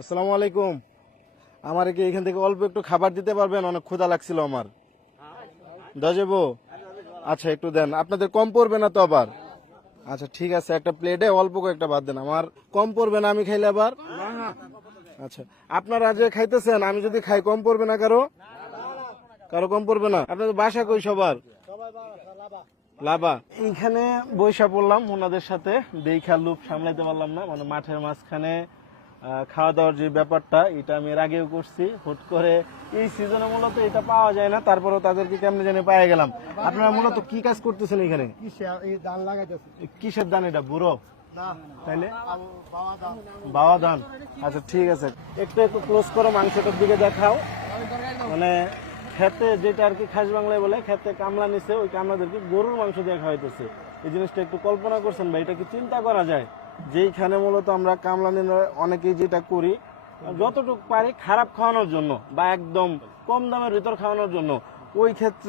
আসসালামু আলাইকুম। আমার কি এখান থেকে অল্প একটু খাবার দিতে পারবেন? অনেক ক্ষুধা লাগছিল আমার। দেওয়া যাবো? আচ্ছা একটু দেন, আপনাদের কম পড়বে না তো আবার? আচ্ছা ঠিক আছে, একটা প্লেটে অল্প কয়েকটা ভাত দেন, আমার কম পড়বে না আমি খাইলে আবার? আচ্ছা, আপনারা যে খাইতেছেন আমি যদি খাই কম পড়বে না কারো? কারো কম পড়বে না? আপনাদের বাসা কই সবার? লাভা। এইখানে বৈশা পড়লাম ওনাদের সাথে, দেখা লুপ সামলাইতে পারলাম না, মানে মাঠের মাঝখানে খাওয়া দাওয়ার যে ব্যাপারটা, এটা আমি এর আগেও করছি। হুট করে এই সিজনে মূলত এটা পাওয়া যায় না, তারপরেও তাদেরকে কেমনে জানি পাই গেলাম। আপনারা মূলত কি কাজ করতেছেন এখানে? কিসের ধান এটা? বুড়ো তাইলে বাবা ধান। আচ্ছা ঠিক আছে, একটু একটু ক্লোজ করো, মাংসটার দিকে দেখাও। মানে খেতে যেটা আর কি খাস বাংলায় বলে খেতে কামলা নিছে, ওই কামলাদেরকে গরুর মাংস দিয়ে খাওয়াইতেছে। এই জিনিসটা একটু কল্পনা করছেন ভাই? এটা কি চিন্তা করা যায়? যেইখানে মূলত আমরা কামলা নিলে অনেকেই যেটা করি যতটুকু পারি খারাপ খাওয়ানোর জন্য বা একদম কম দামের ভিতর খাওয়ানোর জন্য, ওই ক্ষেত্রে